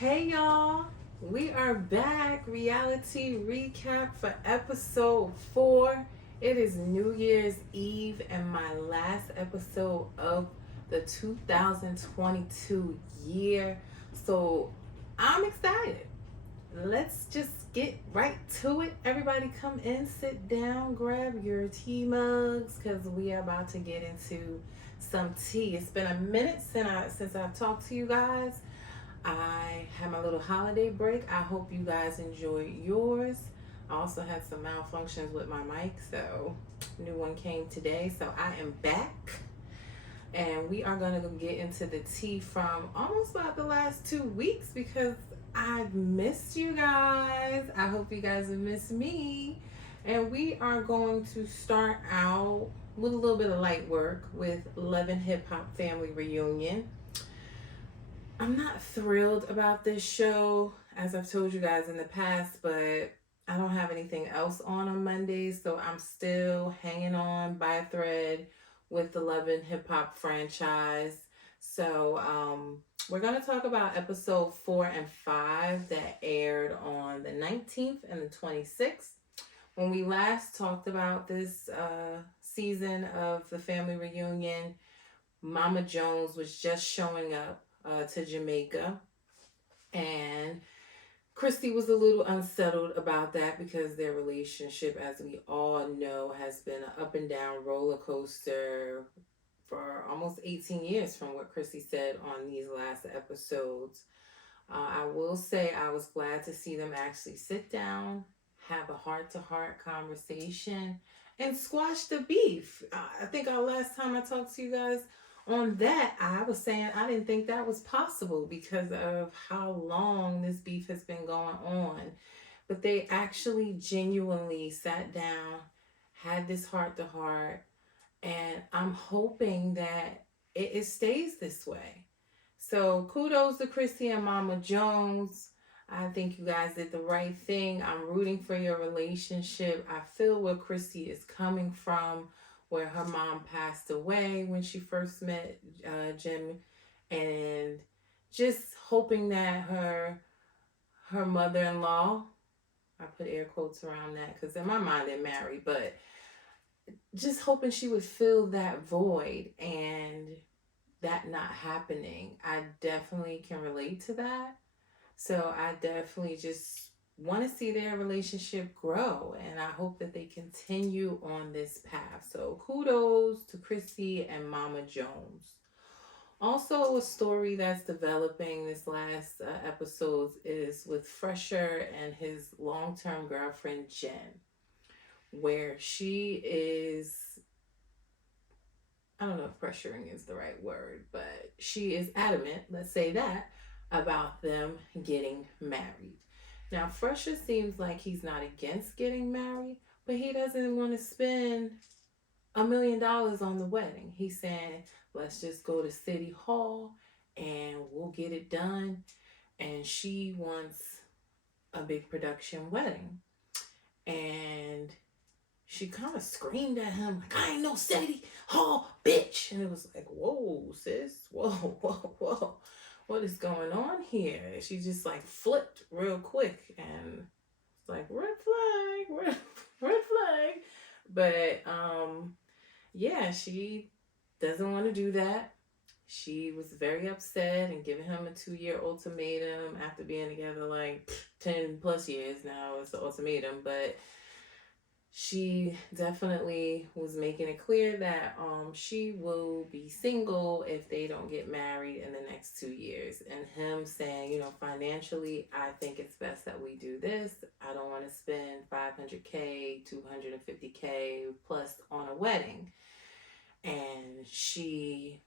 Hey y'all, we are back. Reality recap for episode 4. It is New Year's Eve and my last episode of the 2022 year. So I'm excited. Let's just get right to it. Everybody come in, sit down, grab your tea mugs because we are about to get into some tea. It's been a minute since I've talked to you guys. I had my little holiday break. I hope you guys enjoyed yours. I also had some malfunctions with my mic, so new one came today. So I am back, and we are gonna get into the tea from almost about the last 2 weeks because I've missed you guys. I hope you guys have missed me, and we are going to start out with a little bit of light work with Love and Hip Hop Family Reunion. I'm not thrilled about this show, as I've told you guys in the past, but I don't have anything else on Mondays, so I'm still hanging on by a thread with the Love and Hip Hop franchise. So we're going to talk about episode 4 and 5 that aired on the 19th and the 26th. When we last talked about this season of the family reunion, Mama Jones was just showing up to Jamaica, and Christy was a little unsettled about that because their relationship, as we all know, has been an up and down roller coaster for almost 18 years from what Christy said on these last episodes. I will say I was glad to see them actually sit down, have a heart-to-heart conversation, and squash the beef. I think our last time I talked to you guys on that, I was saying I didn't think that was possible because of how long this beef has been going on. But they actually genuinely sat down, had this heart-to-heart, and I'm hoping that it stays this way. So kudos to Christy and Mama Jones. I think you guys did the right thing. I'm rooting for your relationship. I feel where Christy is coming from, where her mom passed away when she first met Jim, and just hoping that her mother-in-law, I put air quotes around that because in my mind they're married, but just hoping she would fill that void and that not happening. I definitely can relate to that. So I definitely just want to see their relationship grow, and I hope that they continue on this path. So kudos to Christy and Mama Jones. Also, a story that's developing this last episode is with Fresher and his long-term girlfriend Jen, where she is, I don't know if pressuring is the right word, but she is adamant, let's say that, about them getting married. Now, Fresher seems like he's not against getting married, but he doesn't want to spend $1 million on the wedding. He's saying, let's just go to City Hall and we'll get it done. And she wants a big production wedding. And she kind of screamed at him, like, I ain't no City Hall bitch. And it was like, whoa, sis, whoa, whoa, whoa. What is going on here? She just like flipped real quick, and it's like, red flag, red flag. But yeah, she doesn't want to do that. She was very upset and giving him a 2-year ultimatum after being together like 10 plus years now. It's the ultimatum, but she definitely was making it clear that she will be single if they don't get married in the next 2 years. And him saying, financially, I think it's best that we do this. I don't want to spend $500K, $250K plus on a wedding. And she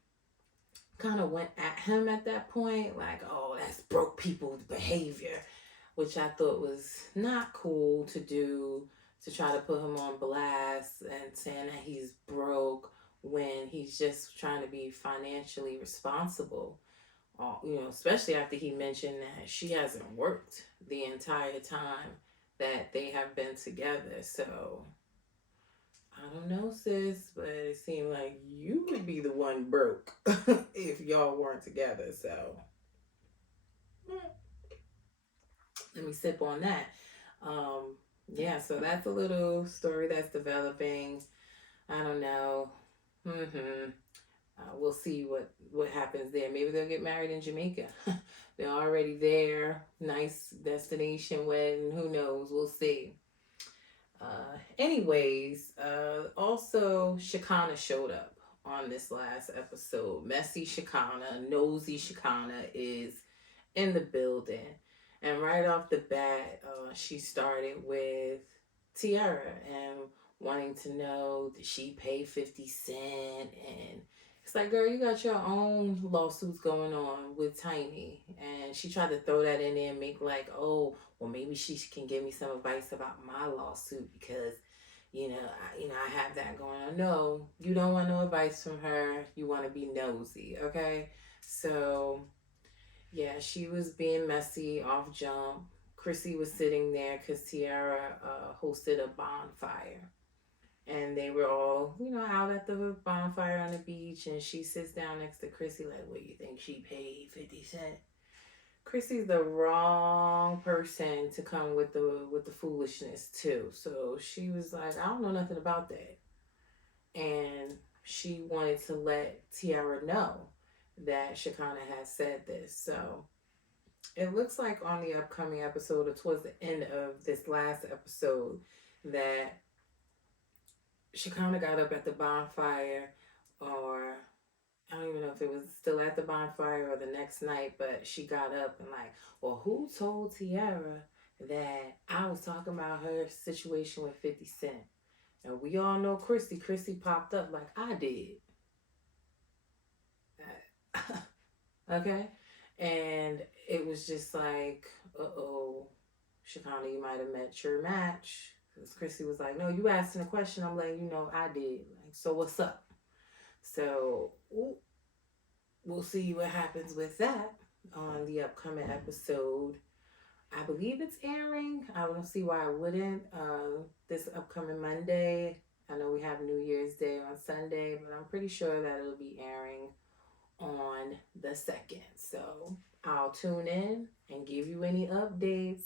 kind of went at him at that point, like, oh, that's broke people's behavior, which I thought was not cool to do, to try to put him on blast and saying that he's broke when he's just trying to be financially responsible. Especially after he mentioned that she hasn't worked the entire time that they have been together. So I don't know, sis, but it seemed like you would be the one broke if y'all weren't together. So Let me sip on that. Yeah, so that's a little story that's developing. I don't know. Mm-hmm. We'll see what happens there. Maybe they'll get married in Jamaica. They're already there. Nice destination wedding. Who knows? We'll see. Also, Shakana showed up on this last episode. Messy Shakana, nosy Shakana is in the building. And right off the bat, she started with Tiara and wanting to know did she pay 50 Cent? And it's like, girl, you got your own lawsuits going on with Tiny. And she tried to throw that in there and make like, oh, well, maybe she can give me some advice about my lawsuit because I have that going on. No, you don't want no advice from her. You want to be nosy, okay? So yeah, she was being messy off jump. Chrissy was sitting there because Tiara hosted a bonfire. And they were all, out at the bonfire on the beach. And she sits down next to Chrissy, like, what, you think she paid 50 Cent? Chrissy's the wrong person to come with the foolishness too. So she was like, I don't know nothing about that. And she wanted to let Tiara know that Shakana had said this. So it looks like on the upcoming episode or towards the end of this last episode that Shakana got up at the bonfire, or I don't even know if it was still at the bonfire or the next night, but she got up and like, well, who told Tiara that I was talking about her situation with 50 Cent? And we all know Chrissy. Chrissy popped up like, I did. Okay? And it was just like, uh-oh, Shakana, you might have met your match. Because Chrissy was like, no, you asking a question. I'm letting you know I did. Like, so what's up? So we'll see what happens with that on the upcoming episode. I believe it's airing. I don't see why I wouldn't. This upcoming Monday. I know we have New Year's Day on Sunday, but I'm pretty sure that it'll be airing on the 2nd. So I'll tune in and give you any updates.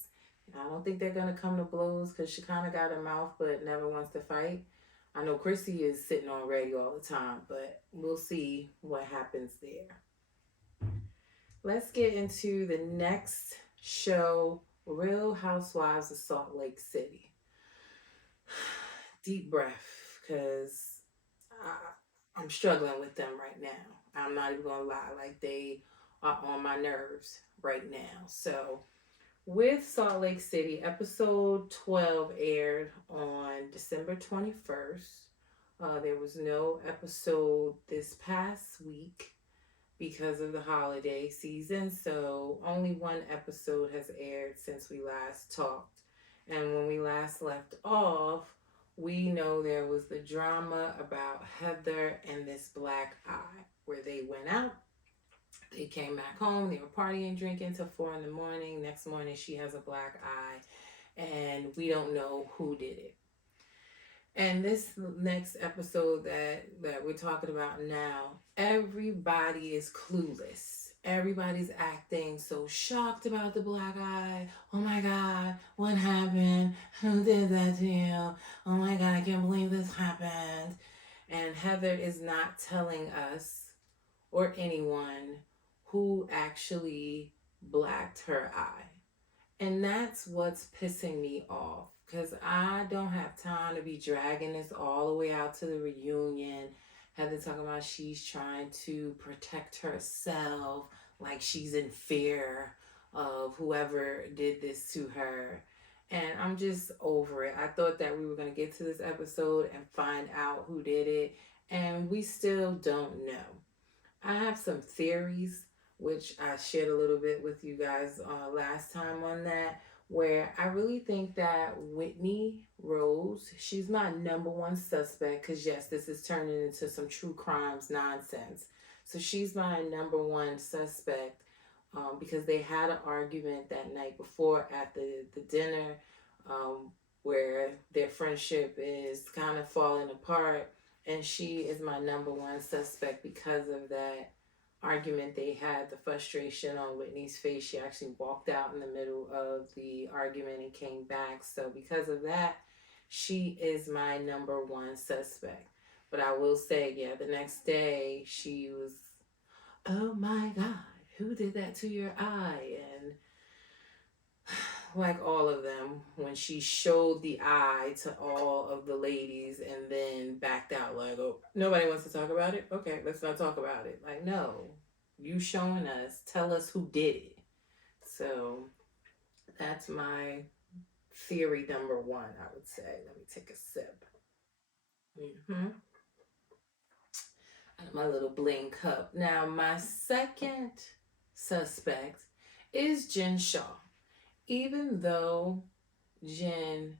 I don't think they're going to come to blows because she kind of got a mouth but never wants to fight. I know Chrissy is sitting on ready all the time, but we'll see what happens there. Let's get into the next show, Real Housewives of Salt Lake City. Deep breath, because I'm struggling with them right now. I'm not even going to lie. Like, they are on my nerves right now. So, with Salt Lake City, episode 12 aired on December 21st. There was no episode this past week because of the holiday season. So, only one episode has aired since we last talked. And when we last left off, we know there was the drama about Heather and this black eye, where they went out, they came back home, they were partying, drinking till 4 in the morning. Next morning, she has a black eye, and we don't know who did it. And this next episode that we're talking about now, everybody is clueless. Everybody's acting so shocked about the black eye. Oh my God, what happened? Who did that to you? Oh my God, I can't believe this happened. And Heather is not telling us or anyone who actually blacked her eye. And that's what's pissing me off, because I don't have time to be dragging this all the way out to the reunion. Heather talking about she's trying to protect herself, like she's in fear of whoever did this to her. And I'm just over it. I thought that we were going to get to this episode and find out who did it, and we still don't know. I have some theories, which I shared a little bit with you guys last time on that, where I really think that Whitney Rose, she's my number one suspect, because yes, this is turning into some true crimes nonsense. So she's my number one suspect because they had an argument that night before at the dinner where their friendship is kind of falling apart. And she is my number one suspect because of that argument they had, the frustration on Whitney's face. She actually walked out in the middle of the argument and came back. So because of that, she is my number one suspect. But I will say, yeah, the next day she was, oh my God, who did that to your eye? And like all of them, when she showed the eye to all of the ladies and then backed out, like, oh, nobody wants to talk about it? Okay, let's not talk about it. Like, no, you showing us, tell us who did it. So that's my theory number one, I would say. Let me take a sip. Mm-hmm. My little bling cup. Now, my second suspect is Jen Shaw. Even though Jen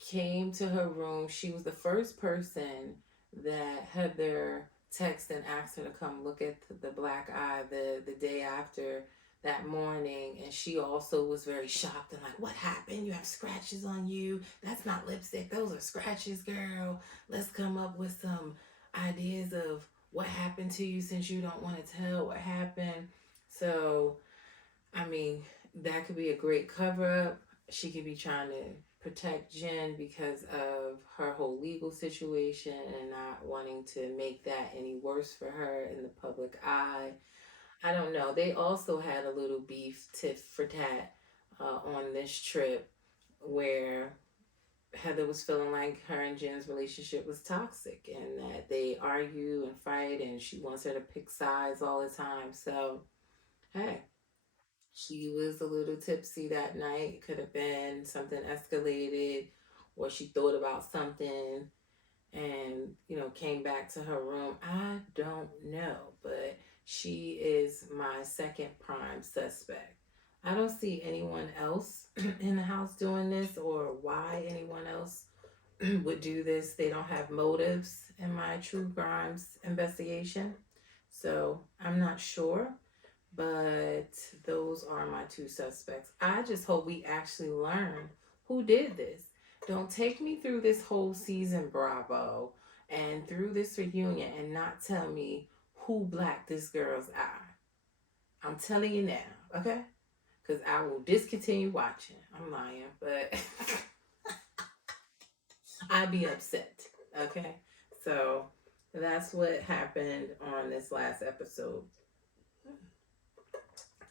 came to her room, she was the first person that Heather texted and asked her to come look at the black eye the day after that morning. And she also was very shocked and like, what happened? You have scratches on you. That's not lipstick. Those are scratches, girl. Let's come up with some ideas of what happened to you since you don't want to tell what happened. So, I mean, that could be a great cover up. She could be trying to protect Jen because of her whole legal situation and not wanting to make that any worse for her in the public eye. I don't know. They also had a little beef tit for tat on this trip where Heather was feeling like her and Jen's relationship was toxic and that they argue and fight and she wants her to pick sides all the time. So, hey, she was a little tipsy that night. Could have been something escalated, or she thought about something and, came back to her room. I don't know, but she is my second prime suspect. I don't see anyone else in the house doing this or why anyone else would do this. They don't have motives in my true crimes investigation. So I'm not sure, but those are my two suspects. I just hope we actually learn who did this. Don't take me through this whole season, Bravo, and through this reunion and not tell me who blacked this girl's eye. I'm telling you now, okay? Because I will discontinue watching. I'm lying, but I'd be upset, okay? So that's what happened on this last episode.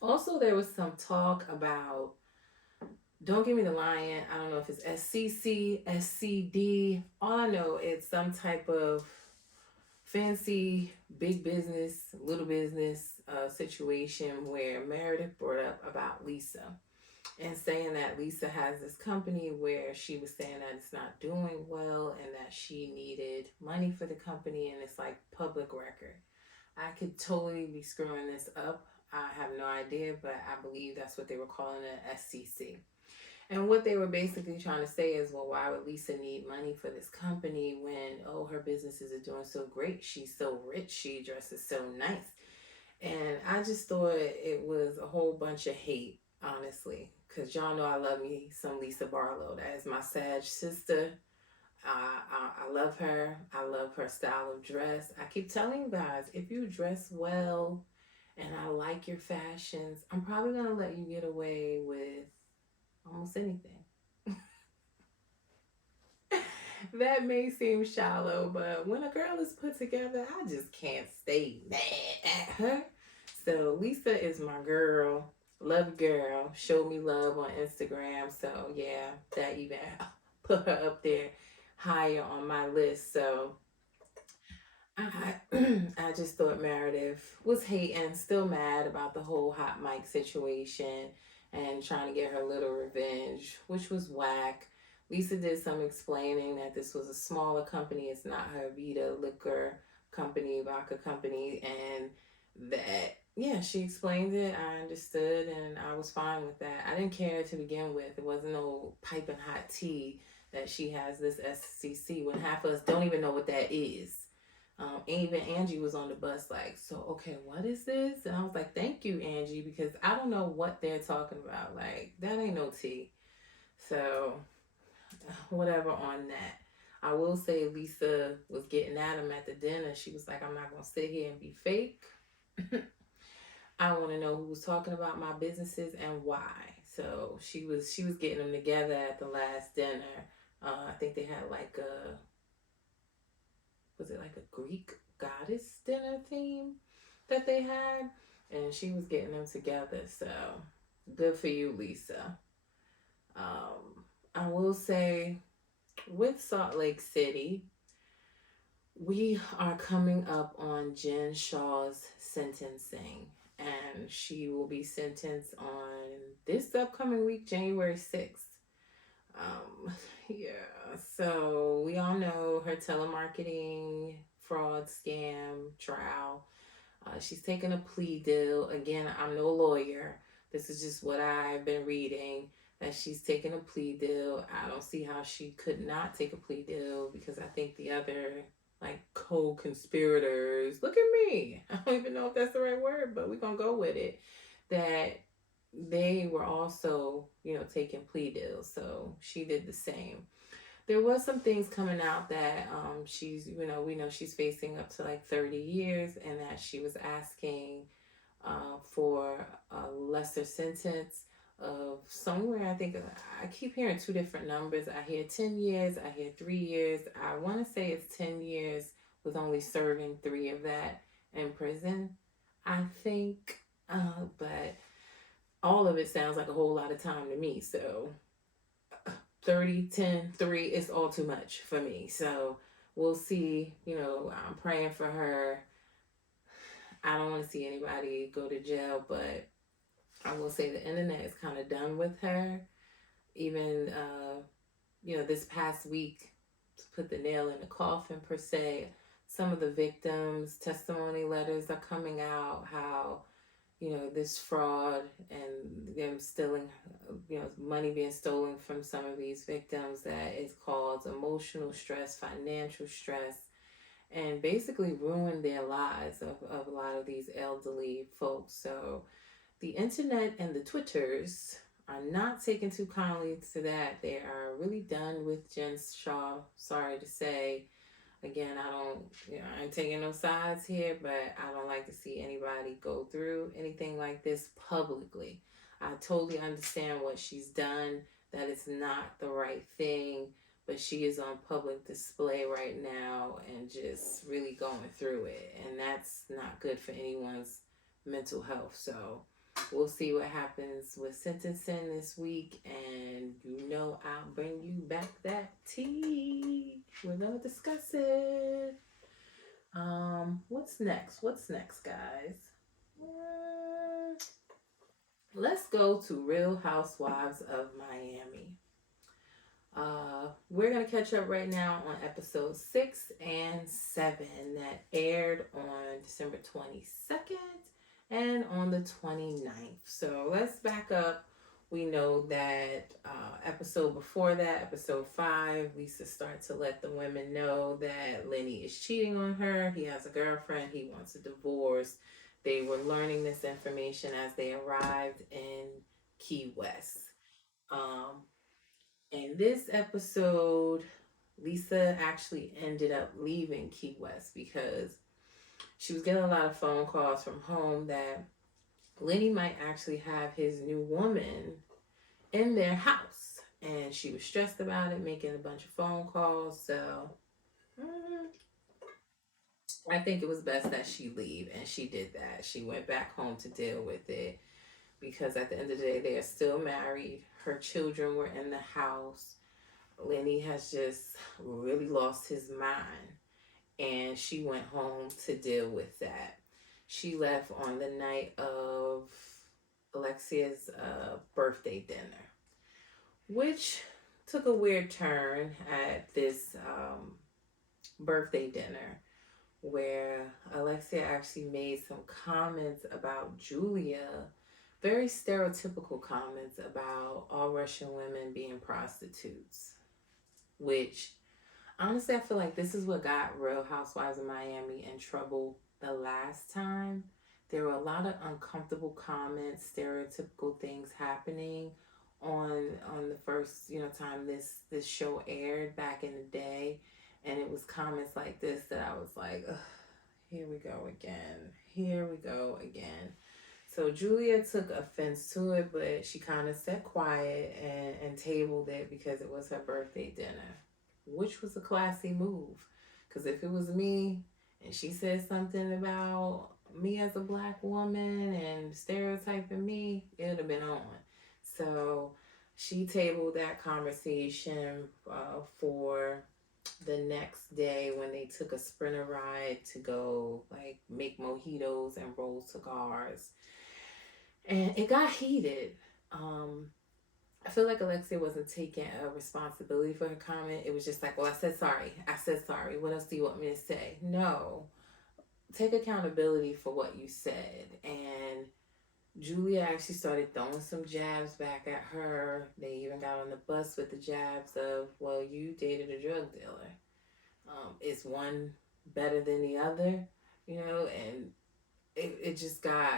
Also, there was some talk about, don't give me the lion. I don't know if it's SCC, SCD. All I know is some type of fancy big business, little business situation where Meredith brought up about Lisa and saying that Lisa has this company where she was saying that it's not doing well and that she needed money for the company and it's like public record. I could totally be screwing this up. I have no idea, but I believe that's what they were calling it, SCC. And what they were basically trying to say is, well, why would Lisa need money for this company when, oh, her businesses are doing so great? She's so rich. She dresses so nice. And I just thought it was a whole bunch of hate, honestly. Because y'all know I love me some Lisa Barlow. That is my Sag sister. I love her. I love her style of dress. I keep telling you guys, if you dress well and I like your fashions, I'm probably going to let you get away with almost anything. That may seem shallow, but when a girl is put together, I just can't stay mad at her. So Lisa is my girl, love girl, showed me love on Instagram. So yeah, that even put her up there higher on my list. So I I just thought Meredith was hating, still mad about the whole hot mic situation and trying to get her little revenge, which was whack. Lisa did some explaining that this was a smaller company. It's not her Vita liquor company, vodka company, and that, yeah, she explained it. I understood, and I was fine with that. I didn't care to begin with. It wasn't no piping hot tea that she has this SCC when half of us don't even know what that is. Even Angie was on the bus like, so okay, what is this? And I was like, thank you, Angie, because I don't know what they're talking about. Like, that ain't no tea. So whatever on that. I will say Lisa was getting at him at the dinner. She was like, I'm not gonna sit here and be fake. I want to know who was talking about my businesses and why. So she was getting them together at the last dinner. I think they had like a, was it like a Greek goddess dinner theme that they had, and she was getting them together. So good for you, Lisa. I will say with Salt Lake City, we are coming up on Jen Shaw's sentencing, and she will be sentenced on this upcoming week, January 6th. Yeah, so we all know her telemarketing fraud scam trial. She's taking a plea deal. Again, I'm no lawyer. This is just what I've been reading. That she's taking a plea deal. I don't see how she could not take a plea deal because I think the other like co-conspirators. Look at me. I don't even know if that's the right word, but we're gonna go with it. That they were also, taking plea deals. So she did the same. There was some things coming out that she's, we know she's facing up to like 30 years, and that she was asking for a lesser sentence of somewhere. I think I keep hearing two different numbers. I hear 10 years, I hear 3 years. I want to say it's 10 years with only serving 3 of that in prison, I think. But all of it sounds like a whole lot of time to me. So 30, 10, 3 is all too much for me. So we'll see. I'm praying for her. I don't want to see anybody go to jail, but I will say the internet is kind of done with her. Even, this past week, to put the nail in the coffin, per se, some of the victims' testimony letters are coming out, how this fraud and them stealing, money being stolen from some of these victims, that is caused emotional stress, financial stress, and basically ruined their lives of a lot of these elderly folks. So the internet and the Twitters are not taking too kindly to that. They are really done with Jen Shaw, sorry to say. Again, I ain't taking no sides here, but I don't like to see anybody go through anything like this publicly. I totally understand what she's done, that it's not the right thing, but she is on public display right now and just really going through it. And that's not good for anyone's mental health. So we'll see what happens with sentencing this week, and I'll bring you back that tea. We're gonna discuss it. What's next? What's next, guys? Mm, let's go to Real Housewives of Miami. We're gonna catch up right now on episode 6 and 7 that aired on December 22nd and on the 29th. So let's back up. We know that episode before that, episode 5, Lisa starts to let the women know that Lenny is cheating on her. He has a girlfriend. He wants a divorce. They were learning this information as they arrived in Key West. Um, in this episode, Lisa actually ended up leaving Key West because she was getting a lot of phone calls from home that Lenny might actually have his new woman in their house. And she was stressed about it, making a bunch of phone calls. So I think it was best that she leave. And she did that. She went back home to deal with it. Because at the end of the day, they are still married. Her children were in the house. Lenny has just really lost his mind. And she went home to deal with that. She left on the night of Alexia's birthday dinner, which took a weird turn at this birthday dinner, where Alexia actually made some comments about Julia, very stereotypical comments about all Russian women being prostitutes, which honestly, I feel like this is what got Real Housewives of Miami in trouble the last time. There were a lot of uncomfortable comments, stereotypical things happening on the first time this show aired back in the day, and it was comments like this that I was like, ugh, here we go again, here we go again. So Julia took offense to it, but she kind of sat quiet and tabled it because it was her birthday dinner, which was a classy move. Because if it was me and she said something about me as a black woman and stereotyping me, it would have been on. So she tabled that conversation for the next day when they took a sprinter ride to go like make mojitos and roll cigars, and it got heated. um I feel like Alexia wasn't taking a responsibility for her comment. It was just like, well, I said sorry, what else do you want me to say? No, take accountability for what you said. And Julia actually started throwing some jabs back at her. They even got on the bus with the jabs of, well, you dated a drug dealer. Is one better than the other? And it just got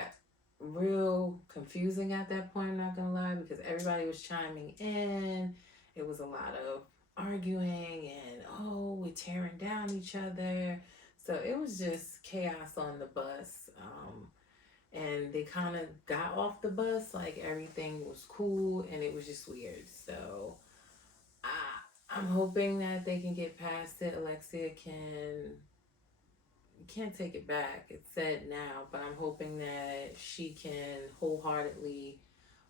real confusing at that point, I'm not gonna lie, because everybody was chiming in. It was a lot of arguing and, oh, we're tearing down each other. So it was just chaos on the bus. And they kind of got off the bus like everything was cool, and it was just weird. So I'm hoping that they can get past it. Alexia can't take it back. It's said now, but I'm hoping that she can wholeheartedly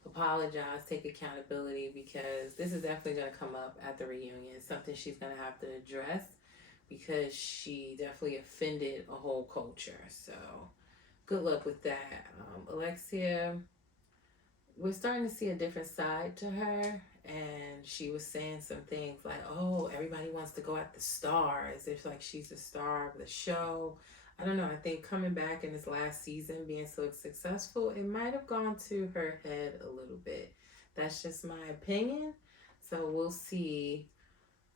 apologize, take accountability, because this is definitely going to come up at the reunion. It's something she's going to have to address because she definitely offended a whole culture. So good luck with that. Alexia, we're starting to see a different side to her, and she was saying some things like, oh, everybody wants to go at the star as if like she's the star of the show. I don't know, I think coming back in this last season being so successful, it might have gone to her head a little bit. That's just my opinion. So we'll see.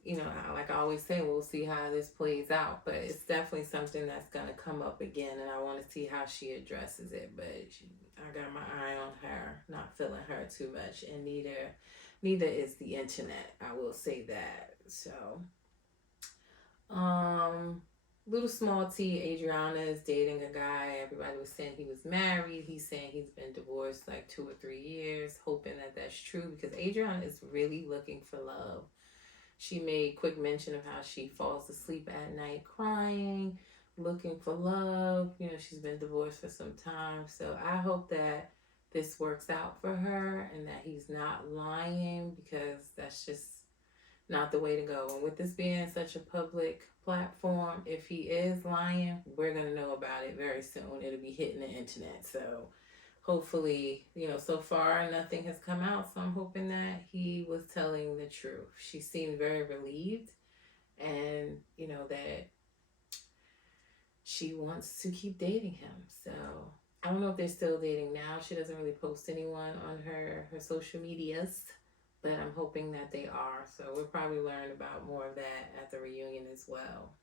Like I always say, we'll see how this plays out, but it's definitely something that's going to come up again, and I want to see how she addresses it. But I got my eye on her, not feeling her too much, and neither is the internet, I will say that. So little small T, Adriana is dating a guy. Everybody was saying he was married. He's saying he's been divorced like 2 or 3 years, hoping that that's true, because Adriana is really looking for love. She made quick mention of how she falls asleep at night crying, looking for love. She's been divorced for some time. So I hope that this works out for her and that he's not lying, because that's just not the way to go. And with this being such a public platform, if he is lying, we're going to know about it very soon. It'll be hitting the internet. So hopefully, so far nothing has come out. So I'm hoping that he was telling the truth. She seemed very relieved, and, that she wants to keep dating him. So I don't know if they're still dating now. She doesn't really post anyone on her social medias, but I'm hoping that they are. So we'll probably learn about more of that at the reunion as well.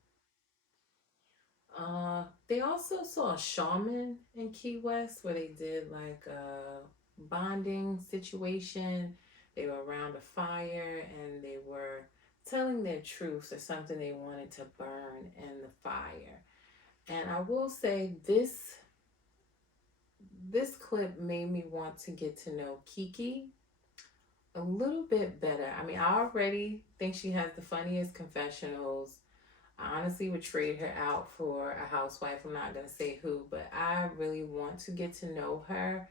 They also saw a shaman in Key West where they did like a bonding situation. They were around a fire and they were telling their truths or something they wanted to burn in the fire. And I will say this clip made me want to get to know Kiki a little bit better. I mean, I already think she has the funniest confessionals. I honestly would trade her out for a housewife. I'm not going to say who, but I really want to get to know her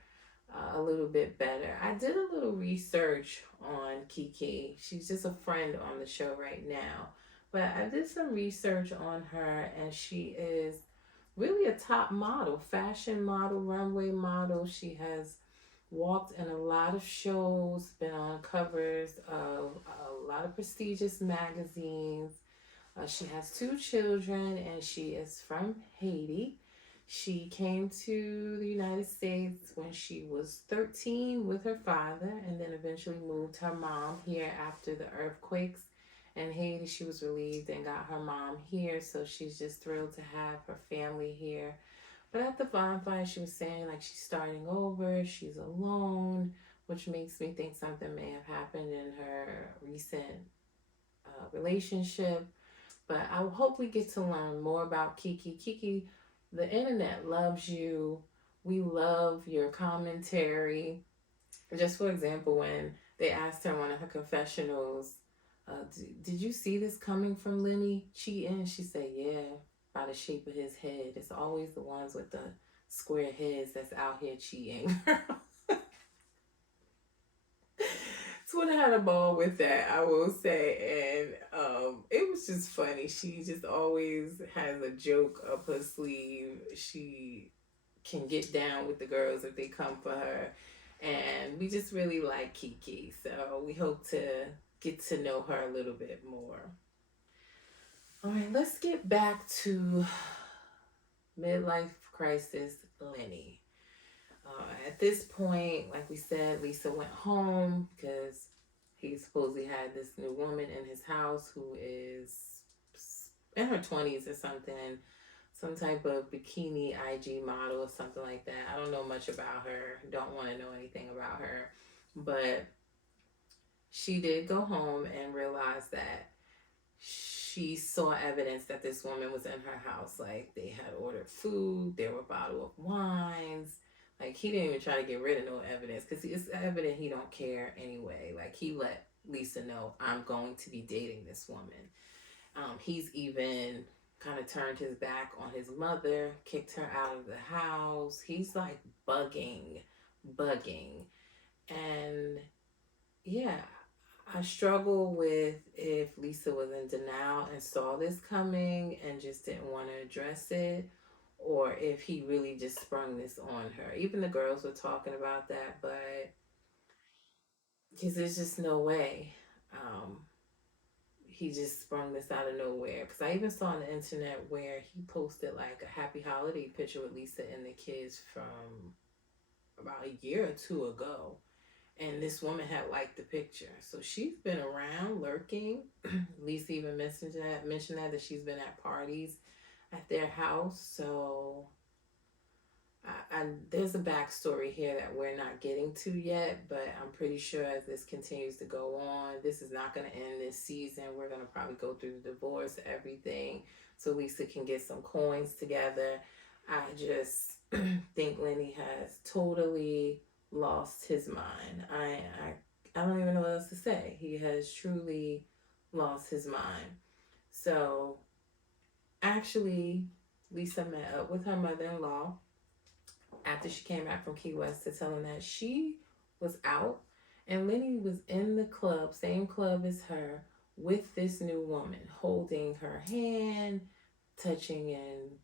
a little bit better. I did a little research on Kiki. She's just a friend on the show right now. But I did some research on her, and she is really a top model, fashion model, runway model. She has walked in a lot of shows, been on covers of a lot of prestigious magazines. She has 2 children, and she is from Haiti. She came to the United States when she was 13 with her father, and then eventually moved her mom here after the earthquakes in Haiti. She was relieved and got her mom here, so she's just thrilled to have her family here. But at the bonfire, she was saying like she's starting over, she's alone, which makes me think something may have happened in her recent relationship. But I hope we get to learn more about Kiki. Kiki, the internet loves you. We love your commentary. Just for example, when they asked her in one of her confessionals, did you see this coming from Lenny cheating? She said, yeah, by the shape of his head. It's always the ones with the square heads that's out here cheating. Twitter had a ball with that, I will say, and it was just funny. She just always has a joke up her sleeve. She can get down with the girls if they come for her, and we just really like Kiki. So we hope to get to know her a little bit more. All right, let's get back to midlife crisis Lenny. At this point, like we said, Lisa went home because he supposedly had this new woman in his house who is in her 20s or something, some type of bikini IG model or something like that. I don't know much about her, don't want to know anything about her. But she did go home and realize that she saw evidence that this woman was in her house. Like, they had ordered food, there were a bottle of wines. Like, he didn't even try to get rid of no evidence because it's evident he don't care anyway. Like, he let Lisa know, I'm going to be dating this woman. He's even kind of turned his back on his mother, kicked her out of the house. He's like bugging. And yeah, I struggle with if Lisa was in denial and saw this coming and just didn't want to address it, or if he really just sprung this on her. Even the girls were talking about that, but because there's just no way. He just sprung this out of nowhere. Because I even saw on the internet where he posted like a happy holiday picture with Lisa and the kids from about a year or two ago. And this woman had liked the picture. So she's been around lurking. Lisa even mentioned that she's been at parties at their house. So there's a backstory here that we're not getting to yet, but I'm pretty sure as this continues to go on, this is not going to end this season. We're going to probably go through the divorce, everything, so Lisa can get some coins together. I just think Lenny has totally lost his mind. I don't even know what else to say. He has truly lost his mind. So actually, Lisa met up with her mother-in-law after she came back from Key West to tell him that she was out and Lenny was in the club, same club as her, with this new woman, holding her hand, touching in,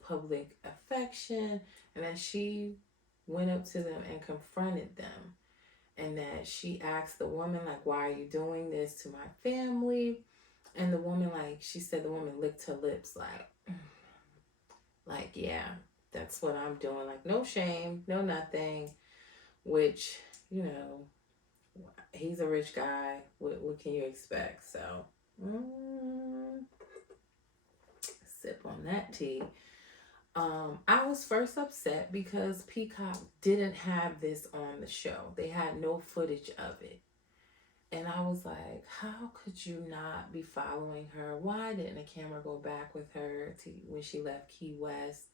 public affection, and that she went up to them and confronted them. And that she asked the woman, like, why are you doing this to my family? And the woman, like, she said the woman licked her lips, like, yeah, that's what I'm doing. Like, no shame, no nothing. Which, he's a rich guy. What can you expect? So, sip on that tea. I was first upset because Peacock didn't have this on the show. They had no footage of it. And I was like, how could you not be following her? Why didn't the camera go back with her when she left Key West?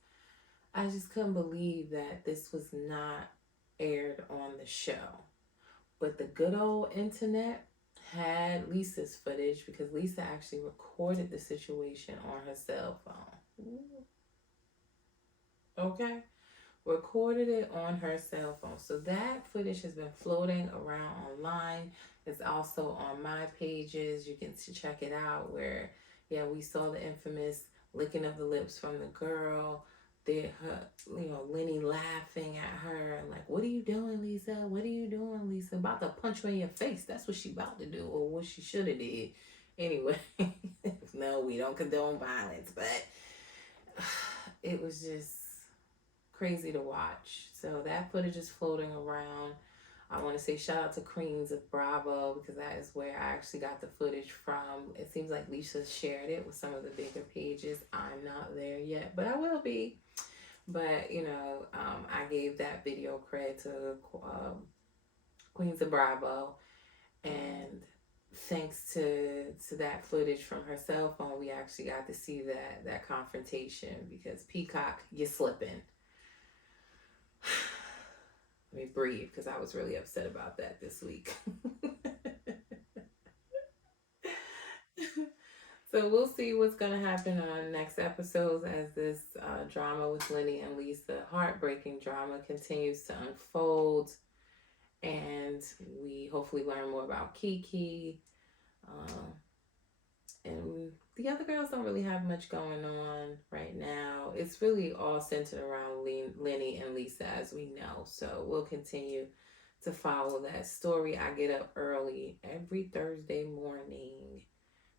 I just couldn't believe that this was not aired on the show. But the good old internet had Lisa's footage because Lisa actually recorded the situation on her cell phone. Okay? Recorded it on her cell phone. So that footage has been floating around online. It's also on my pages. You can check it out where, yeah, we saw the infamous licking of the lips from the girl. Lenny laughing at her and like, what are you doing, Lisa? What are you doing, Lisa? About to punch her in your face. That's what she about to do, or what she should have did. Anyway, no, we don't condone violence, but it was just crazy to watch. So that footage is floating around. I want to say shout out to Queens of Bravo because that is where I actually got the footage from. It seems like Lisa shared it with some of the bigger pages. I'm not there yet, but I will be. But, I gave that video credit to Queens of Bravo. And thanks to that footage from her cell phone, we actually got to see that confrontation because Peacock, you're slipping. Let me breathe because I was really upset about that this week. So we'll see what's going to happen on next episodes as this drama with Lenny and Lisa, heartbreaking drama, continues to unfold. And we hopefully learn more about Kiki. Uh, and the other girls don't really have much going on right now. It's really all centered around Lenny and Lisa, as we know. So we'll continue to follow that story. I get up early every Thursday morning,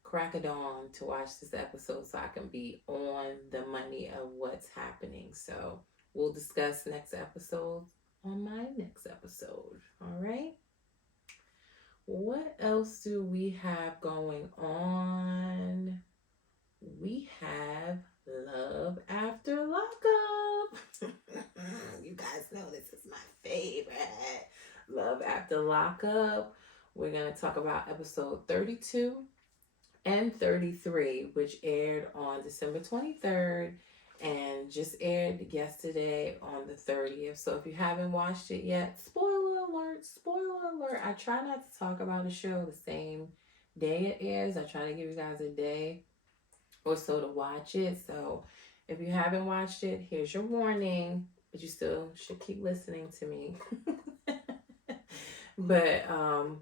crack of dawn, to watch this episode so I can be on the money of what's happening. So we'll discuss next episode on my next episode. All right. What else do we have going on? We have Love After Lockup. You guys know this is my favorite. Love After Lockup. We're going to talk about episode 32 and 33, which aired on December 23rd and just aired yesterday on the 30th. So if you haven't watched it yet, spoiler alert, spoiler alert. I try not to talk about a show the same day it airs. I try to give you guys a day or so to watch it. So if you haven't watched it, here's your warning, but you still should keep listening to me. But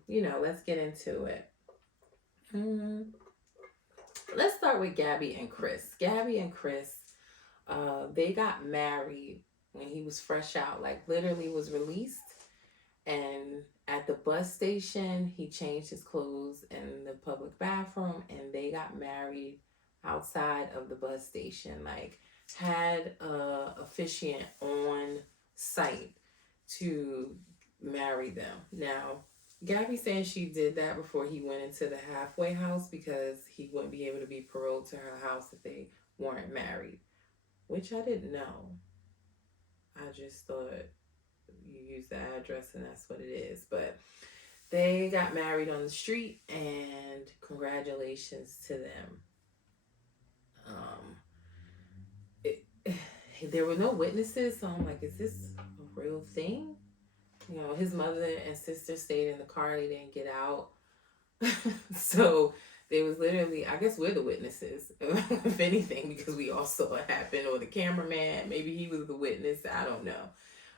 let's get into it. Let's start with Gabby and Chris. Gabby and Chris, they got married when he was fresh out, like literally was released. And at the bus station, he changed his clothes in the public bathroom, and they got married outside of the bus station. Like, had a officiant on site to marry them. Now, Gabby saying she did that before he went into the halfway house because he wouldn't be able to be paroled to her house if they weren't married, which I didn't know. I just thought you use the address and that's what it is. But they got married on the street, and congratulations to them. There were no witnesses, so I'm like, is this a real thing? His mother and sister stayed in the car. They didn't get out. So there was literally, I guess we're the witnesses, if anything, because we all saw it happen, or the cameraman, maybe he was the witness. I don't know.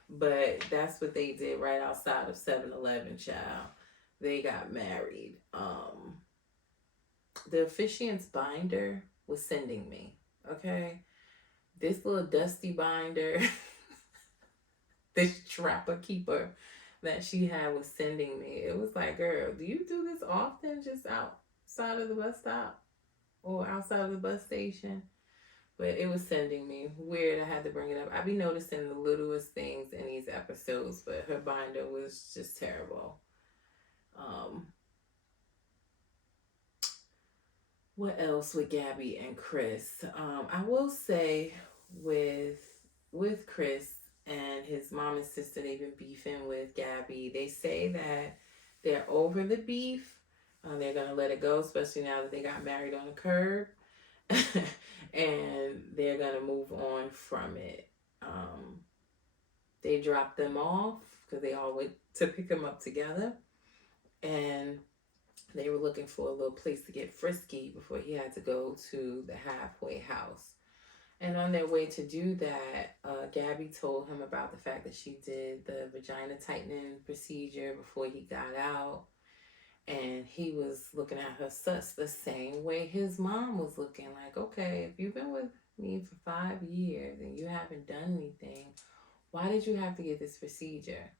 But that's what they did right outside of 7-Eleven, child. They got married. The officiant's binder was sending me, okay? This little dusty binder, this trapper keeper that she had was sending me. It was like, girl, do you do this often, just outside of the bus stop or outside of the bus station? But it was sending me. Weird, I had to bring it up. I be noticing the littlest things in these episodes, but her binder was just terrible. What else with Gabby and Chris? I will say with Chris and his mom and sister, they've been beefing with Gabby. They say that they're over the beef. They're going to let it go, especially now that they got married on the curb. And they're going to move on from it. They dropped them off because they all went to pick them up together. And they were looking for a little place to get frisky before he had to go to the halfway house. And on their way to do that, Gabby told him about the fact that she did the vagina tightening procedure before he got out. And he was looking at her sus the same way his mom was looking. Like, okay, if you've been with me for 5 years and you haven't done anything, why did you have to get this procedure?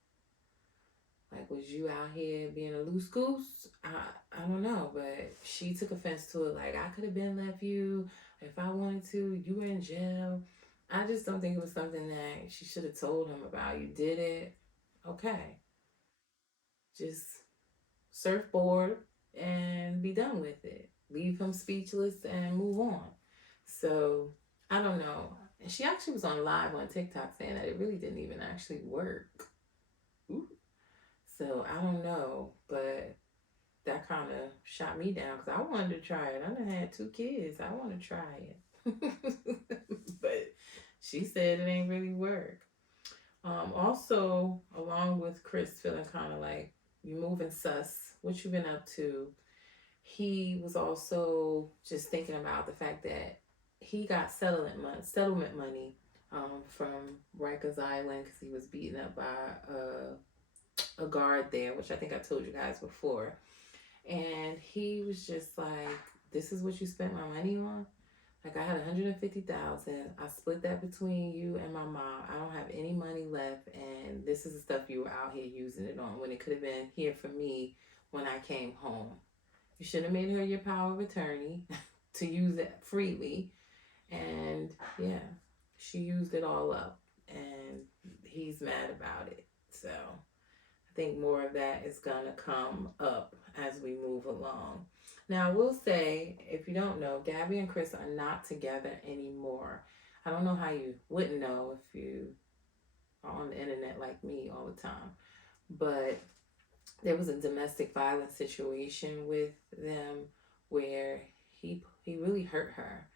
Like, was you out here being a loose goose? I don't know, but she took offense to it. Like, I could have been left you if I wanted to. You were in jail. I just don't think it was something that she should have told him about. You did it. Okay. Just surfboard and be done with it. Leave him speechless and move on. So, I don't know. And she actually was on live on TikTok saying that it really didn't even actually work. Ooh. So I don't know, but that kind of shot me down because I wanted to try it. I done had 2 kids. I want to try it. But she said it ain't really work. Also, along with Chris feeling kind of like you moving sus, what you been up to? He was also just thinking about the fact that he got settlement money from Rikers Island because he was beaten up by a guard there, which I think I told you guys before. And he was just like, "This is what you spent my money on." Like I had 150,000. I split that between you and my mom. I don't have any money left, and this is the stuff you were out here using it on when it could have been here for me when I came home. You should have made her your power of attorney to use it freely. And yeah, she used it all up, and he's mad about it. So I think more of that is gonna come up as we move along. Now, I will say, if you don't know, Gabby and Chris are not together anymore. I don't know how you wouldn't know if you are on the internet like me all the time, but there was a domestic violence situation with them where he really hurt her,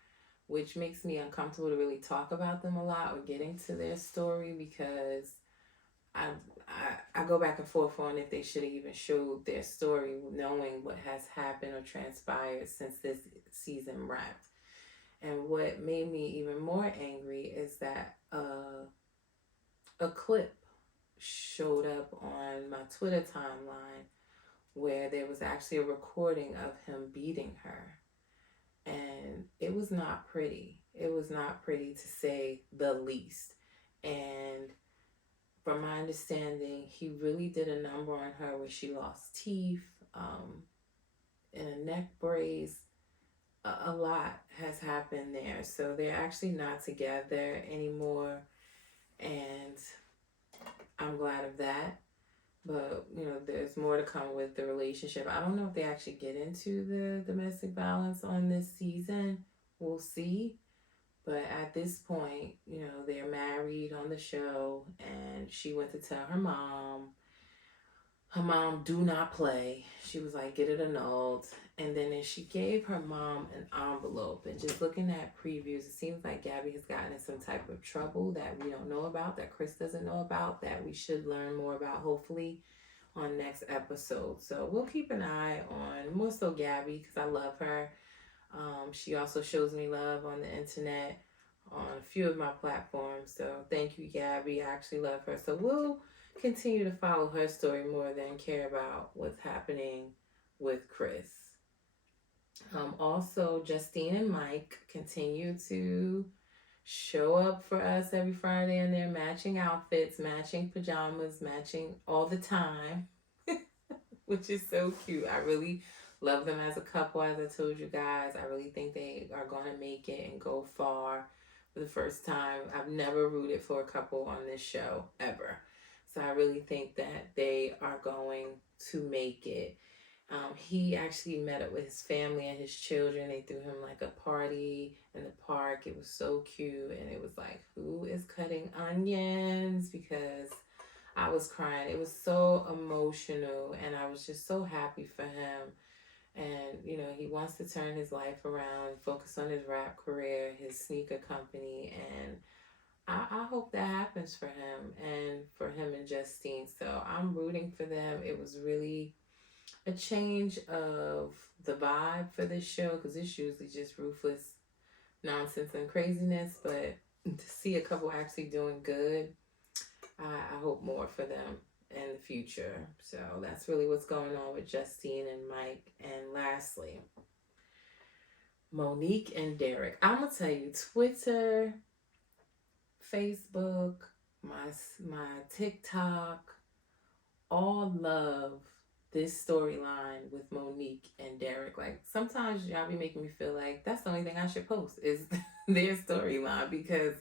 which makes me uncomfortable to really talk about them a lot or get into their story because I, I go back and forth on if they should have even showed their story, knowing what has happened or transpired since this season wrapped. And what made me even more angry is that a clip showed up on my Twitter timeline where there was actually a recording of him beating her. And it was not pretty. It was not pretty to say the least. And from my understanding, he really did a number on her where she lost teeth, in a neck brace. A lot has happened there. So they're actually not together anymore. And I'm glad of that. But, there's more to come with the relationship. I don't know if they actually get into the domestic violence on this season. We'll see. But at this point, they're married on the show, and she went to tell her mom. Her mom do not play. She was like, get it annulled. And then she gave her mom an envelope. And just looking at previews, it seems like Gabby has gotten in some type of trouble that we don't know about, that Chris doesn't know about, that we should learn more about, hopefully, on next episode. So we'll keep an eye on, more so Gabby, because I love her. She also shows me love on the internet on a few of my platforms. So thank you, Gabby. I actually love her. So we'll continue to follow her story more than care about what's happening with Chris. Also, Justine and Mike continue to show up for us every Friday in their matching outfits, matching pajamas, matching all the time, which is so cute. I really love them as a couple, as I told you guys. I really think they are going to make it and go far for the first time. I've never rooted for a couple on this show, ever. So I really think that they are going to make it. He actually met up with his family and his children. They threw him like a party in the park. It was so cute. And it was like, who is cutting onions? Because I was crying. It was so emotional. And I was just so happy for him. And, he wants to turn his life around, focus on his rap career, his sneaker company. And I hope that happens for him and for him and Justine. So I'm rooting for them. It was really a change of the vibe for this show, because it's usually just ruthless nonsense and craziness. But to see a couple actually doing good, I hope more for them in the future. So that's really what's going on with Justine and Mike. And lastly, Monique and Derek. I'm gonna tell you, Twitter, Facebook, my TikTok, all love this storyline with Monique and Derek. Like, sometimes y'all be making me feel like that's the only thing I should post is their storyline, because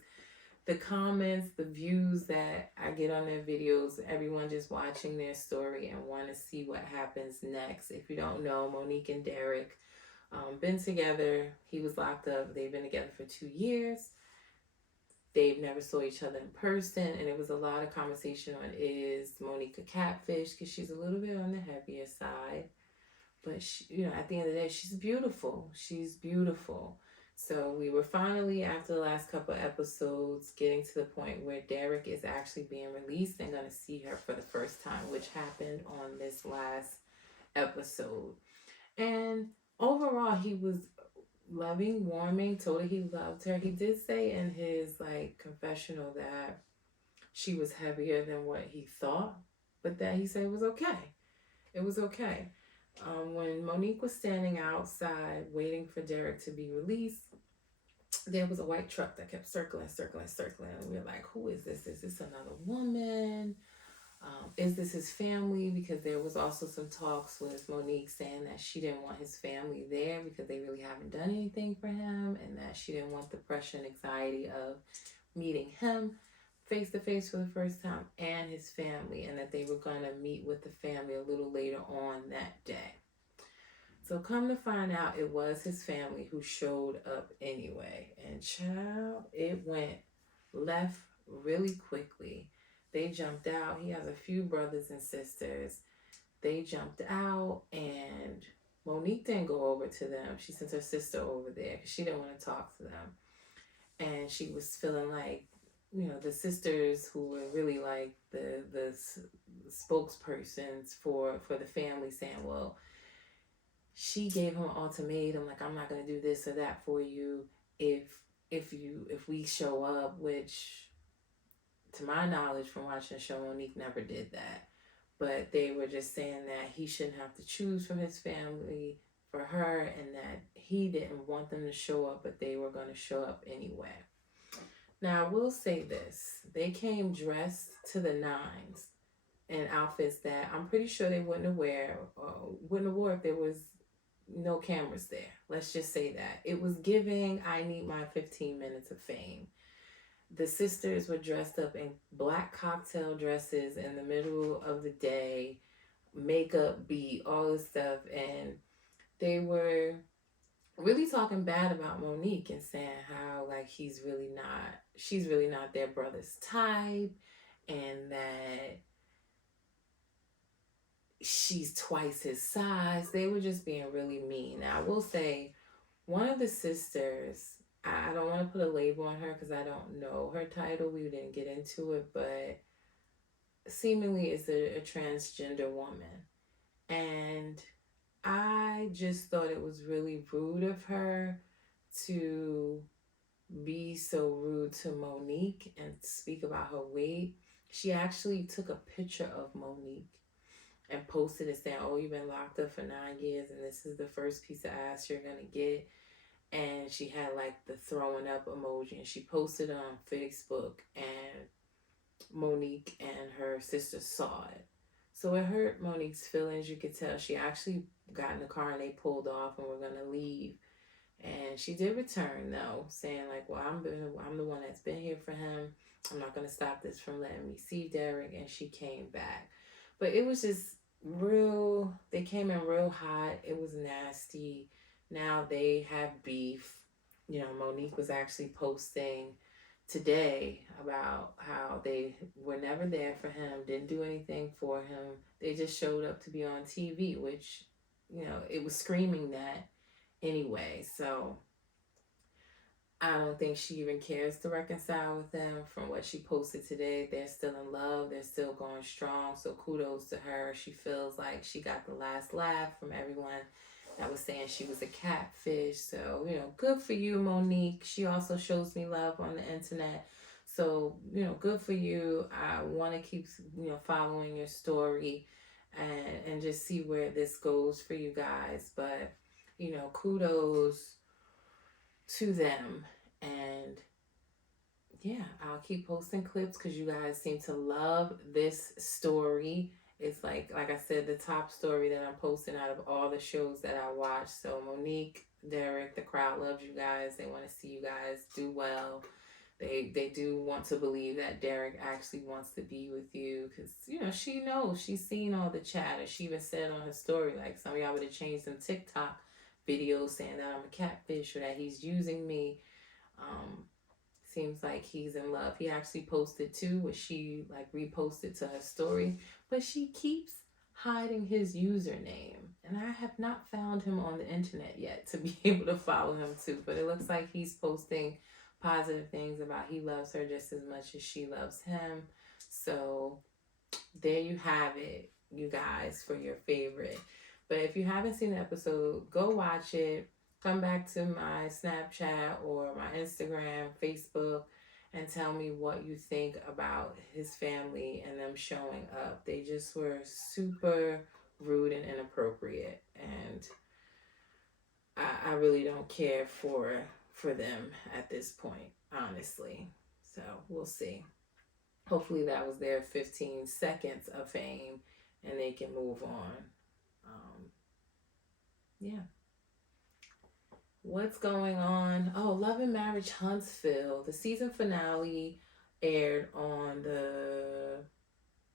the comments, the views that I get on their videos, everyone just watching their story and want to see what happens next. If you don't know, Monique and Derek been together. He was locked up. They've been together for 2 years. They've never saw each other in person, and it was a lot of conversation on, is Monique a catfish? Because she's a little bit on the heavier side. But, she, at the end of the day, she's beautiful. She's beautiful. So we were finally, after the last couple of episodes, getting to the point where Derek is actually being released and going to see her for the first time, which happened on this last episode. And overall, he was loving, warming, told her he loved her. He did say in his like confessional that she was heavier than what he thought, but that he said it was okay. It was okay. When Monique was standing outside waiting for Derek to be released, there was a white truck that kept circling, circling, circling. And we were like, who is this? Is this another woman? Is this his family? Because there was also some talks with Monique saying that she didn't want his family there because they really haven't done anything for him, and that she didn't want the pressure and anxiety of meeting him face to face for the first time and his family, and that they were going to meet with the family a little later on that day. So come to find out, it was his family who showed up anyway. And child, it went left really quickly. They jumped out. He has a few brothers and sisters. They jumped out, and Monique didn't go over to them. She sent her sister over there because she didn't want to talk to them. And she was feeling like, the sisters who were really like the spokespersons for the family, saying, well, she gave him an ultimatum, like, I'm not going to do this or that for you if we show up, which to my knowledge from watching the show, Monique never did that. But they were just saying that he shouldn't have to choose from his family for her, and that he didn't want them to show up, but they were going to show up anyway. Now, I will say this. They came dressed to the nines in outfits that I'm pretty sure they wouldn't have worn if there was no cameras there. Let's just say that. It was giving, I need my 15 minutes of fame. The sisters were dressed up in black cocktail dresses in the middle of the day, makeup beat, all this stuff, and they were really talking bad about Monique and saying how like she's really not their brother's type, and that she's twice his size. They were just being really mean. Now, I will say, one of the sisters, I don't want to put a label on her because I don't know her title. We didn't get into it, but seemingly is a transgender woman. And I just thought it was really rude of her to be so rude to Monique and speak about her weight. She actually took a picture of Monique and posted it saying, oh, you've been locked up for 9 years and this is the first piece of ass you're going to get. And she had like the throwing up emoji, and she posted it on Facebook, and Monique and her sister saw it. So it hurt Monique's feelings. You could tell she actually got in the car and they pulled off and were going to leave. And she did return though, saying like, well, I'm the one that's been here for him. I'm not going to stop this from letting me see Derek. And she came back. But it was just they came in real hot. It was nasty. Now they have beef. Monique was actually posting today about how they were never there for him, didn't do anything for him. They just showed up to be on TV, which, it was screaming that anyway. So I don't think she even cares to reconcile with them. From what she posted today, they're still in love. They're still going strong. So kudos to her. She feels like she got the last laugh from everyone that was saying she was a catfish. So, good for you, Monique. She also shows me love on the internet. So, good for you. I want to keep, following your story and just see where this goes for you guys. But, kudos to them. And yeah, I'll keep posting clips because you guys seem to love this story. It's like I said, the top story that I'm posting out of all the shows that I watch. So Monique, Derek, the crowd loves you guys. They want to see you guys do well. They do want to believe that Derek actually wants to be with you because, she knows. She's seen all the chatter. She even said on her story, like, some of y'all would have changed some TikTok videos saying that I'm a catfish or that he's using me. Seems like he's in love. He actually posted too, which she like reposted to her story, but she keeps hiding his username. And I have not found him on the internet yet to be able to follow him too. But it looks like he's posting positive things about he loves her just as much as she loves him. So there you have it, you guys, for your favorite. But if you haven't seen the episode, go watch it. Come back to my Snapchat or my Instagram, Facebook, and tell me what you think about his family and them showing up. They just were super rude and inappropriate, and I really don't care for them at this point, honestly. So we'll see. Hopefully that was their 15 seconds of fame and they can move on. Yeah. What's going on? Oh, Love and Marriage Huntsville. The season finale aired on the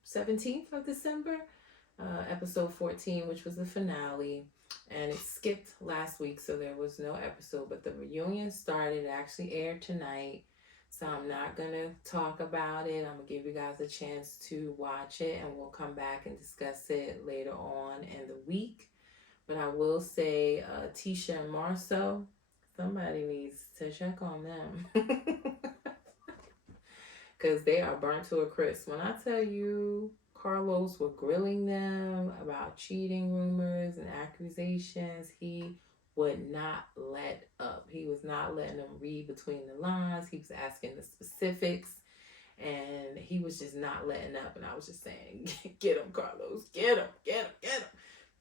17th of December, episode 14, which was the finale. And it skipped last week, so there was no episode. But the reunion started, it actually aired tonight. So I'm not going to talk about it. I'm going to give you guys a chance to watch it, and we'll come back and discuss it later on in the week. But I will say, Tisha and Marceau, somebody needs to check on them. Because they are burnt to a crisp. When I tell you Carlos were grilling them about cheating rumors and accusations, he would not let up. He was not letting them read between the lines. He was asking the specifics, and he was just not letting up. And I was just saying, get him, Carlos. Get him, get him, get him.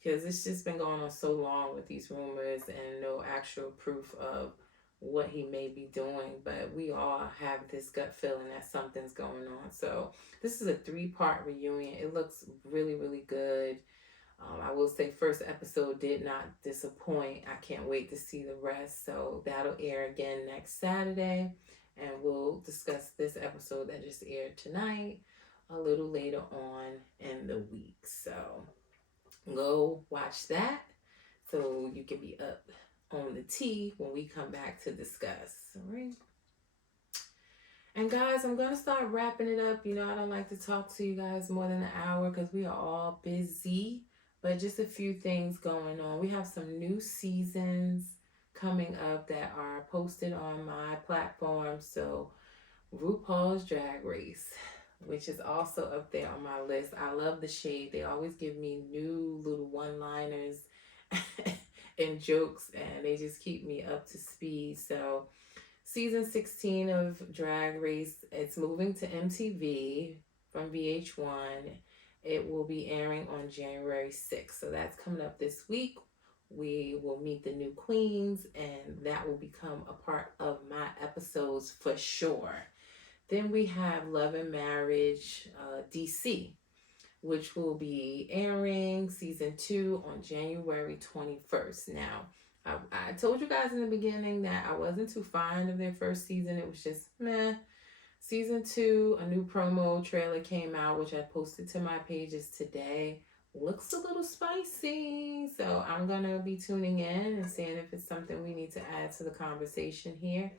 Because it's just been going on so long with these rumors and no actual proof of what he may be doing, but we all have this gut feeling that something's going on. So this is a 3-part reunion. It looks really, really good. I will say first episode did not disappoint. I can't wait to see the rest. So that'll air again next Saturday, and we'll discuss this episode that just aired tonight a little later on in the week. So go watch that so you can be up on the tea when we come back to discuss. All right. And guys, I'm going to start wrapping it up. You know, I don't like to talk to you guys more than an hour because we are all busy, but just a few things going on. We have some new seasons coming up that are posted on my platform. So RuPaul's Drag Race, which is also up there on my list. I love the shade. They always give me new little one-liners and jokes, and they just keep me up to speed. So season 16 of Drag Race, it's moving to MTV from VH1. It will be airing on January 6th. So that's coming up this week. We will meet the new queens, and that will become a part of my episodes for sure. Then we have Love and Marriage DC, which will be airing season 2 on January 21st. Now, I told you guys in the beginning that I wasn't too fond of their first season. It was just meh. Season 2, a new promo trailer came out, which I posted to my pages today. Looks a little spicy. So I'm going to be tuning in and seeing if it's something we need to add to the conversation here.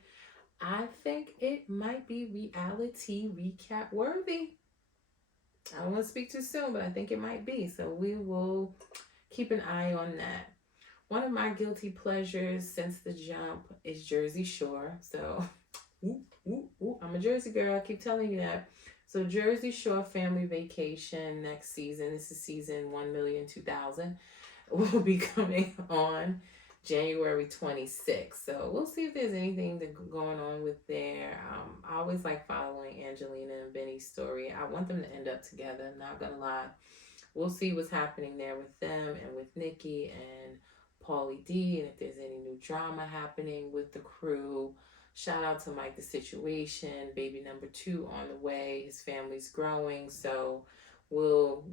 I think it might be reality recap worthy. I don't want to speak too soon, but I think it might be. So we will keep an eye on that. One of my guilty pleasures since the jump is Jersey Shore. So, I'm a Jersey girl. I keep telling you that. So Jersey Shore Family Vacation next season. This is season 1,000,000 will be coming on January 26th. So we'll see if there's anything going on with there. I always like following Angelina and Benny's story. I want them to end up together, I'm not gonna lie. We'll see what's happening there with them and with Nikki and Pauly D, and if there's any new drama happening with the crew. Shout out to Mike the Situation, baby number 2 on the way. His family's growing, so we'll,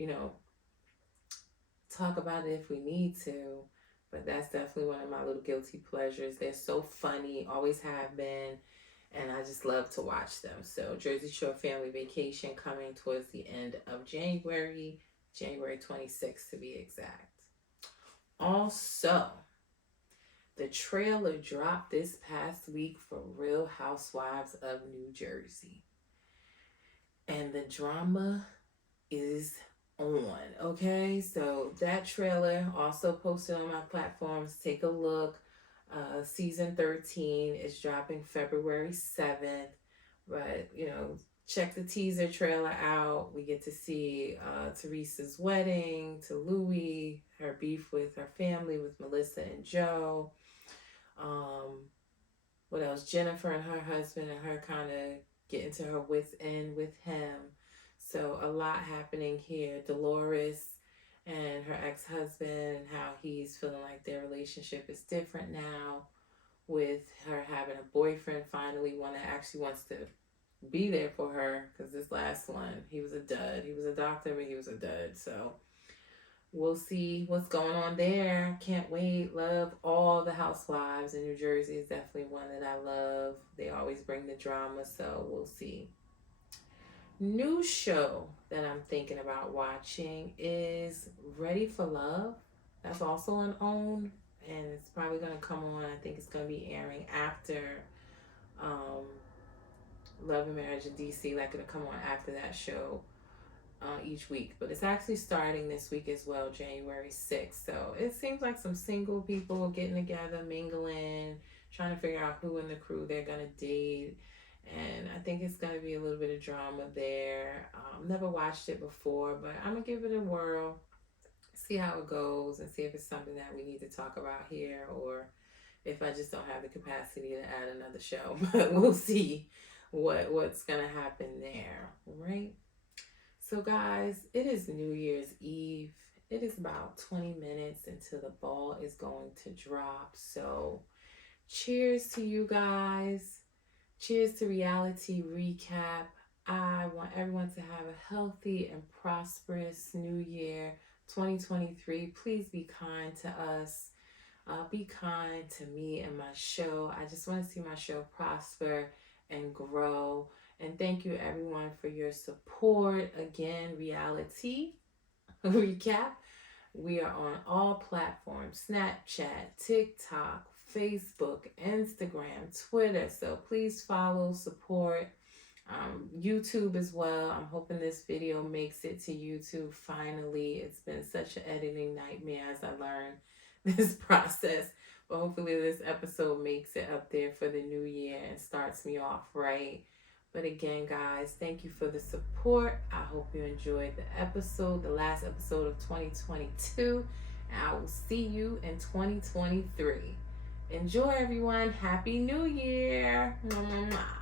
talk about it if we need to. But that's definitely one of my little guilty pleasures. They're so funny, always have been, and I just love to watch them. So Jersey Shore Family Vacation coming towards the end of January 26th to be exact. Also, the trailer dropped this past week for Real Housewives of New Jersey. And the drama is on. Okay, so that trailer also posted on my platforms. Take a look. Season 13 is dropping February 7th. But, check the teaser trailer out. We get to see Teresa's wedding to Louis, her beef with her family, with Melissa and Joe. What else? Jennifer and her husband, and her kind of getting to her wits end with him. So a lot happening here. Dolores and her ex-husband, and how he's feeling like their relationship is different now, with her having a boyfriend finally, one that actually wants to be there for her, because this last one, he was a dud. He was a doctor, but he was a dud. So we'll see what's going on there. Can't wait. Love all the housewives in New Jersey. Is definitely one that I love. They always bring the drama, so we'll see. New show that I'm thinking about watching is Ready for Love. That's also on OWN, and it's probably going to come on. I think it's going to be airing after Love and Marriage in DC. Like, it'll come on after that show each week. But it's actually starting this week as well, January 6th. So it seems like some single people getting together, mingling, trying to figure out who in the crew they're going to date. And I think it's going to be a little bit of drama there. Never watched it before, but I'm going to give it a whirl, see how it goes, and see if it's something that we need to talk about here, or if I just don't have the capacity to add another show. But we'll see what's going to happen there, right? So guys, it is New Year's Eve. It is about 20 minutes until the ball is going to drop. So cheers to you guys. Cheers to Reality Recap. I want everyone to have a healthy and prosperous new year, 2023. Please be kind to us. Be kind to me and my show. I just want to see my show prosper and grow. And thank you everyone for your support. Again, Reality Recap. We are on all platforms: Snapchat, TikTok, Facebook, Instagram, Twitter. So please follow, support. YouTube as well. I'm hoping this video makes it to YouTube finally. It's been such an editing nightmare as I learned this process. But hopefully this episode makes it up there for the new year and starts me off right. But again, guys, thank you for the support. I hope you enjoyed the episode, the last episode of 2022. And I will see you in 2023. Enjoy, everyone. Happy New Year. Mwah, mwah, mwah.